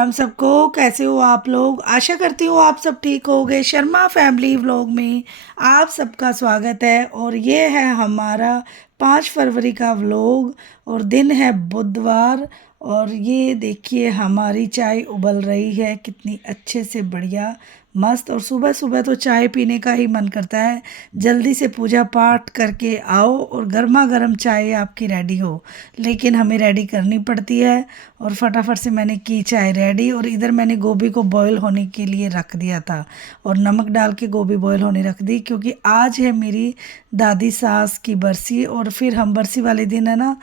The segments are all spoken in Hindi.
हम सबको कैसे हो आप लोग। आशा करती हूँ आप सब ठीक होगे। शर्मा फैमिली व्लॉग में आप सबका स्वागत है और ये है हमारा 5 फरवरी का व्लॉग और दिन है बुधवार। और ये देखिए हमारी चाय उबल रही है कितनी अच्छे से बढ़िया मस्त। और सुबह सुबह तो चाय पीने का ही मन करता है। जल्दी से पूजा पाठ करके आओ और गर्मा गर्म चाय आपकी रेडी हो, लेकिन हमें रेडी करनी पड़ती है। और फटाफट से मैंने की चाय रेडी और इधर मैंने गोभी को बॉईल होने के लिए रख दिया था और नमक डाल के गोभी बॉईल होने रख दी, क्योंकि आज है मेरी दादी सास की बरसी। और फिर हम बरसी वाले दिन है ना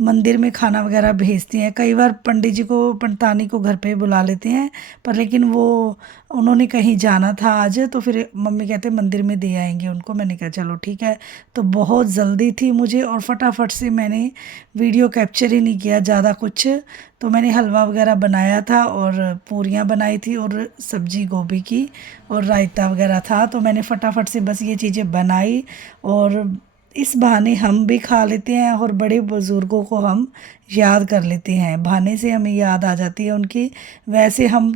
मंदिर में खाना वगैरह भेजते हैं। कई बार पंडित जी को पंतानी को घर पे बुला लेते हैं, पर लेकिन वो उन्होंने कहीं जाना था आज, तो फिर मम्मी कहते मंदिर में दे आएंगे उनको। मैंने कहा चलो ठीक है। तो बहुत जल्दी थी मुझे और फटाफट से मैंने वीडियो कैप्चर ही नहीं किया ज़्यादा कुछ। तो मैंने हलवा वगैरह बनाया था और पूरियाँ बनाई थी और सब्जी गोभी की और रायता वगैरह था। तो मैंने फटाफट से बस ये चीज़ें बनाई और इस बहाने हम भी खा लेते हैं और बड़े बुज़ुर्गों को हम याद कर लेते हैं। बहाने से हमें याद आ जाती है उनकी। वैसे हम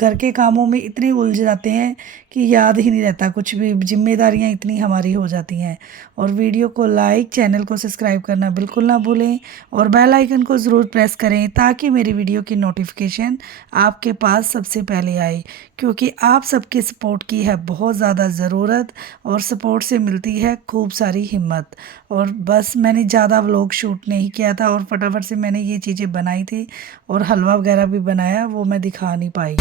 घर के कामों में इतने उलझ जाते हैं कि याद ही नहीं रहता कुछ भी, जिम्मेदारियां इतनी हमारी हो जाती हैं। और वीडियो को लाइक, चैनल को सब्सक्राइब करना बिल्कुल ना भूलें और बेल आइकन को ज़रूर प्रेस करें ताकि मेरी वीडियो की नोटिफिकेशन आपके पास सबसे पहले आए, क्योंकि आप सबके सपोर्ट की है बहुत ज़्यादा ज़रूरत और सपोर्ट से मिलती है खूब सारी हिम्मत। और बस मैंने ज़्यादा व्लॉग शूट नहीं किया था और फटाफट से मैंने ये चीज़ें बनाई थी और हलवा वगैरह भी बनाया, वो मैं दिखा नहीं पाई।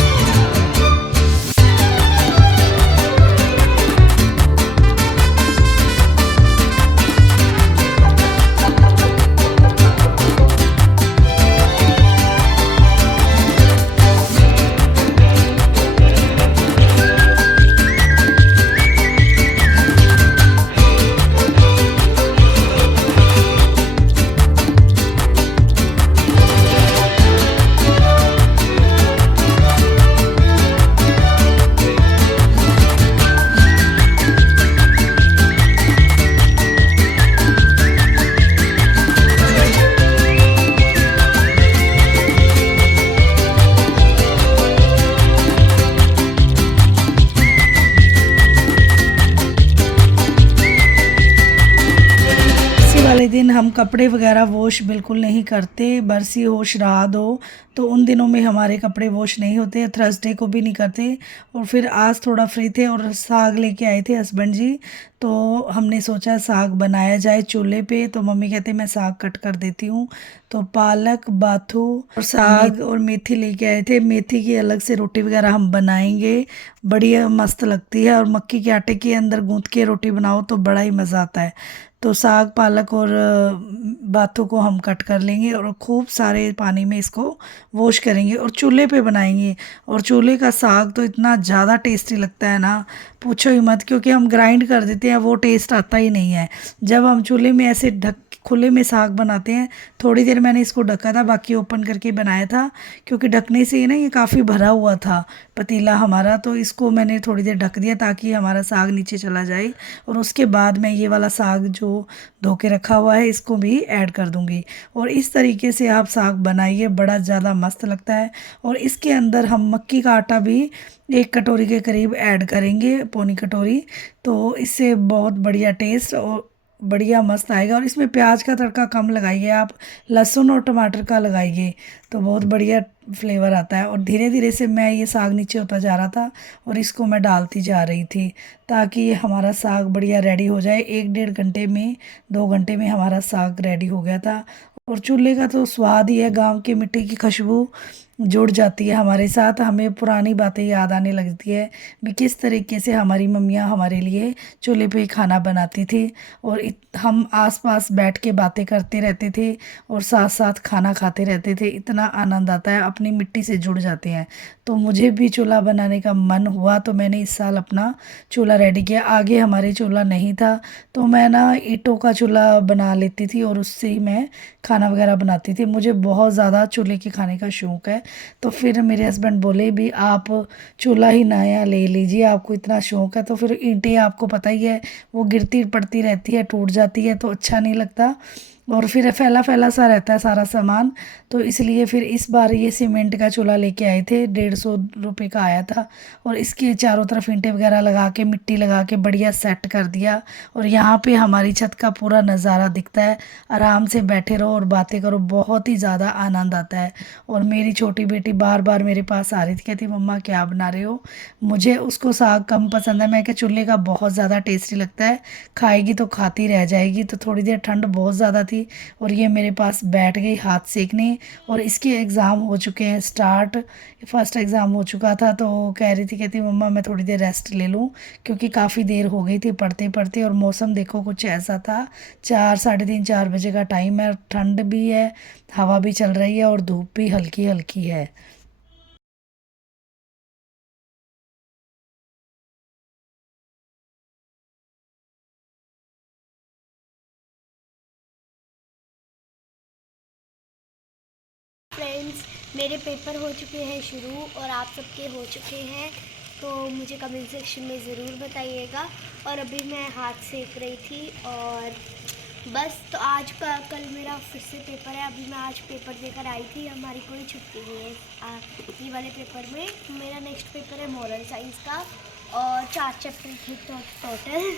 बरसी वाले दिन हम कपड़े वगैरह वॉश बिल्कुल नहीं करते। बरसी हो श्राद्ध हो तो उन दिनों में हमारे कपड़े वॉश नहीं होते। थर्सडे को भी नहीं करते। और फिर आज थोड़ा फ्री थे और साग लेके आए थे हस्बैंड जी, तो हमने सोचा साग बनाया जाए चूल्हे पे। तो मम्मी कहते मैं साग कट कर देती हूँ। तो पालक, बाथू और साग और मेथी लेके आए थे। मेथी की अलग से रोटी वगैरह हम बनाएंगे, बढ़िया मस्त लगती है। और मक्की के आटे के अंदर गूंथ के रोटी बनाओ तो बड़ा ही मज़ा आता है। तो साग, पालक और बाथू को हम कट कर लेंगे और खूब सारे पानी में इसको वॉश करेंगे और चूल्हे पे बनाएंगे। और चूल्हे का साग तो इतना ज़्यादा टेस्टी लगता है ना, पूछो ही मत, क्योंकि हम ग्राइंड कर देते हैं वो टेस्ट आता ही नहीं है। जब हम चूल्हे में ऐसे ढक खुले में साग बनाते हैं, थोड़ी देर मैंने इसको ढका था, बाकी ओपन करके बनाया था, क्योंकि ढकने से ही ना ये काफ़ी भरा हुआ था पतीला हमारा। तो इसको मैंने थोड़ी देर ढक दिया ताकि हमारा साग नीचे चला जाए। और उसके बाद मैं ये वाला साग जो धो के रखा हुआ है इसको भी ऐड कर दूंगी। और इस तरीके से आप साग बनाइए, बड़ा ज़्यादा मस्त लगता है। और इसके अंदर हम मक्की का आटा भी 1 कटोरी के करीब ऐड करेंगे, पौनी कटोरी। तो इससे बहुत बढ़िया टेस्ट और बढ़िया मस्त आएगा। और इसमें प्याज का तड़का कम लगाइए आप, लहसुन और टमाटर का लगाइए तो बहुत बढ़िया फ्लेवर आता है। और धीरे धीरे से मैं ये साग नीचे होता जा रहा था और इसको मैं डालती जा रही थी ताकि हमारा साग बढ़िया रेडी हो जाए। 1 डेढ़ घंटे में, 2 घंटे में हमारा साग रेडी हो गया था। और चूल्हे का तो स्वाद ही है, गांव की मिट्टी की खुशबू जुड़ जाती है हमारे साथ। हमें पुरानी बातें याद आने लगती है भी किस तरीके से हमारी मम्मियाँ हमारे लिए चूल्हे पे खाना बनाती थी। और हम आसपास बैठ के बातें करते रहते थे और साथ साथ खाना खाते रहते थे। इतना आनंद आता है, अपनी मिट्टी से जुड़ जाते हैं। तो मुझे भी चूल्हा बनाने का मन हुआ तो मैंने इस साल अपना चूल्हा रेडी किया। आगे हमारे चूल्हा नहीं था तो मैं ना ईंटों का चूल्हा बना लेती थी और उससे ही मैं खाना वगैरह बनाती थी। मुझे बहुत ज़्यादा चूल्हे के खाने का शौक़ है। तो फिर मेरे हस्बैंड बोले भी आप चूल्हा ही नया ले लीजिए, आपको इतना शौक़ है। तो फिर ईंटें आपको पता ही है वो गिरती पड़ती रहती है, टूट जाती है तो अच्छा नहीं लगता। और फिर फैला-फैला सा रहता है सारा सामान, तो इसलिए फिर इस बार ये सीमेंट का चूल्हा लेके आए थे, 150 रुपए का आया था। और इसके चारों तरफ ईंटें वगैरह लगा के, मिट्टी लगा के बढ़िया सेट कर दिया। और यहाँ पे हमारी छत का पूरा नज़ारा दिखता है, आराम से बैठे रहो और बातें करो, बहुत ही ज़्यादा आनंद आता है। और मेरी छोटी बेटी बार-बार मेरे पास आ रही थी, कहती मम्मा क्या बना रहे हो? मुझे उसको साग कम पसंद है, मैं क्या चूल्हे का बहुत ज़्यादा टेस्टी लगता है, खाएगी तो खाती रह जाएगी। तो थोड़ी देर ठंड बहुत ज़्यादा थी और ये मेरे पास बैठ गई हाथ सेकने। और इसके एग्ज़ाम हो चुके हैं स्टार्ट, फर्स्ट एग्ज़ाम हो चुका था, तो कह रही थी, कहती मम्मा मैं थोड़ी देर रेस्ट ले लूँ, क्योंकि काफ़ी देर हो गई थी पढ़ते पढ़ते। और मौसम देखो कुछ ऐसा था, 4 साढ़े 3 4 बजे का टाइम है, ठंड भी है, हवा भी चल रही है और धूप भी हल्की हल्की है। फ्रेंड्स, मेरे पेपर हो चुके हैं शुरू और आप सबके हो चुके हैं, तो मुझे कमेंट सेक्शन में ज़रूर बताइएगा। और अभी मैं हाथ सेक रही थी और बस, तो आज का कल मेरा फिर से पेपर है। अभी मैं आज पेपर देकर आई थी, हमारी कोई छुट्टी नहीं है ये वाले पेपर में। मेरा नेक्स्ट पेपर है मॉरल साइंस का और 4 चैप्टर थे टोटल।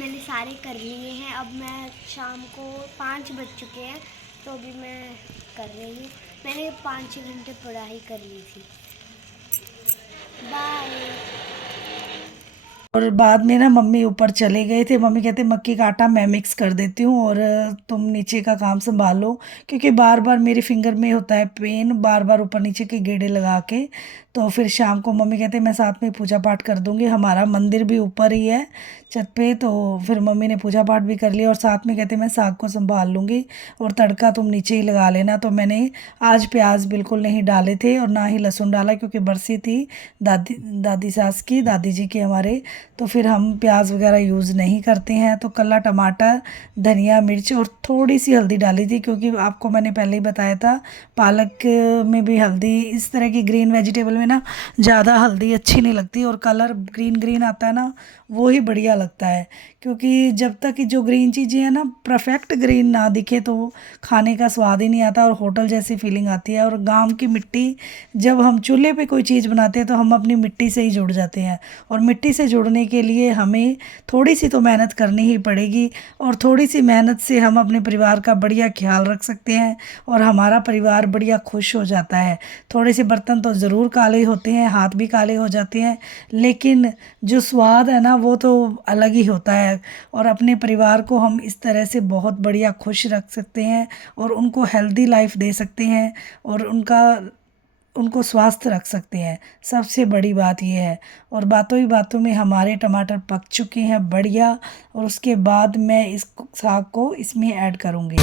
मैंने सारे कर लिए हैं। अब मैं शाम को 5 बज चुके हैं, तो अभी मैं कर रही हूँ। मैंने 5-6 घंटे पढ़ाई कर ली थी। बाय। और बाद में ना मम्मी ऊपर चले गए थे, मम्मी कहते मक्की का आटा मैं मिक्स कर देती हूँ और तुम नीचे का काम संभालो, क्योंकि बार बार मेरे फिंगर में होता है पेन, बार बार ऊपर नीचे के गेड़े लगा के। तो फिर शाम को मम्मी कहते मैं साथ में पूजा पाठ कर दूँगी, हमारा मंदिर भी ऊपर ही है छत पे। तो फिर मम्मी ने पूजा पाठ भी कर लिया और साथ में कहते मैं साग को संभाल लूँगी और तड़का तुम नीचे ही लगा लेना। तो मैंने आज प्याज बिल्कुल नहीं डाले थे और ना ही लहसुन डाला, क्योंकि बरसी थी दादी दादी सास की, दादी जी के हमारे। तो फिर हम प्याज वगैरह यूज़ नहीं करते हैं। तो कल्ला टमाटर, धनिया, मिर्च और थोड़ी सी हल्दी डाली थी, क्योंकि आपको मैंने पहले ही बताया था पालक में भी हल्दी, इस तरह की ग्रीन वेजिटेबल में ना ज़्यादा हल्दी अच्छी नहीं लगती और कलर ग्रीन ग्रीन आता है ना, वो ही बढ़िया लगता है। क्योंकि जब तक जो ग्रीन चीज़ें हैं ना परफेक्ट ग्रीन ना दिखे तो खाने का स्वाद ही नहीं आता और होटल जैसी फीलिंग आती है। और गांव की मिट्टी, जब हम चूल्हे पे कोई चीज़ बनाते हैं तो हम अपनी मिट्टी से ही जुड़ जाते हैं। और मिट्टी से जुड़ने के लिए हमें थोड़ी सी तो मेहनत करनी ही पड़ेगी, और थोड़ी सी मेहनत से हम अपने परिवार का बढ़िया ख्याल रख सकते हैं और हमारा परिवार बढ़िया खुश हो जाता है। थोड़े से बर्तन तो ज़रूर काले होते हैं, हाथ भी काले हो जाते हैं, लेकिन जो स्वाद है ना वो तो अलग ही होता है। और अपने परिवार को हम इस तरह से बहुत बढ़िया खुश रख सकते हैं और उनको हेल्दी लाइफ दे सकते हैं और उनको स्वस्थ रख सकते हैं। सबसे बड़ी बात यह है। और बातों ही बातों में हमारे टमाटर पक चुके हैं बढ़िया, और उसके बाद मैं इस साग को इसमें ऐड करूँगी।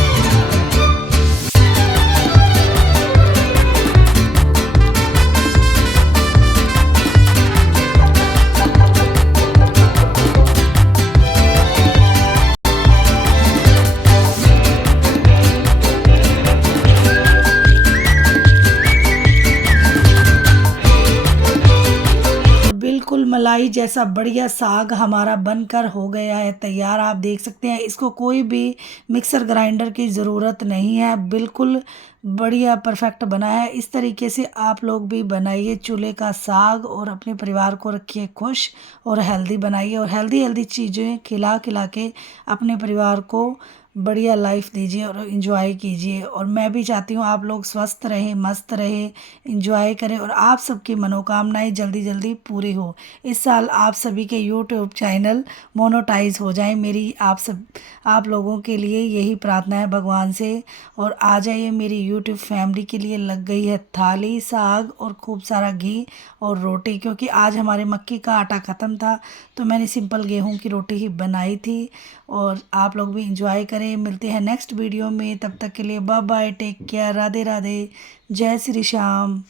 बिल्कुल मलाई जैसा बढ़िया साग हमारा बनकर हो गया है तैयार। आप देख सकते हैं, इसको कोई भी मिक्सर ग्राइंडर की ज़रूरत नहीं है, बिल्कुल बढ़िया परफेक्ट बना है। इस तरीके से आप लोग भी बनाइए चूल्हे का साग और अपने परिवार को रखिए खुश और हेल्दी बनाइए और हेल्दी हेल्दी चीज़ें खिला खिला के अपने परिवार को बढ़िया लाइफ दीजिए और इन्जॉय कीजिए। और मैं भी चाहती हूँ आप लोग स्वस्थ रहें, मस्त रहें, इन्जॉय करें और आप सबकी मनोकामनाएं जल्दी जल्दी पूरी हो। इस साल आप सभी के यूट्यूब चैनल मोनेटाइज हो जाएं, मेरी आप लोगों के लिए यही प्रार्थना है भगवान से। और आ जाइए, मेरी यूट्यूब फैमिली के लिए लग गई है थाली, साग और खूब सारा घी और रोटी, क्योंकि आज हमारे मक्की का आटा ख़त्म था तो मैंने सिंपल गेहूं की रोटी ही बनाई थी। और आप लोग भी इंजॉय करें। मिलते हैं नेक्स्ट वीडियो में, तब तक के लिए bye bye, take care, Radhe Radhe, जय श्री श्याम।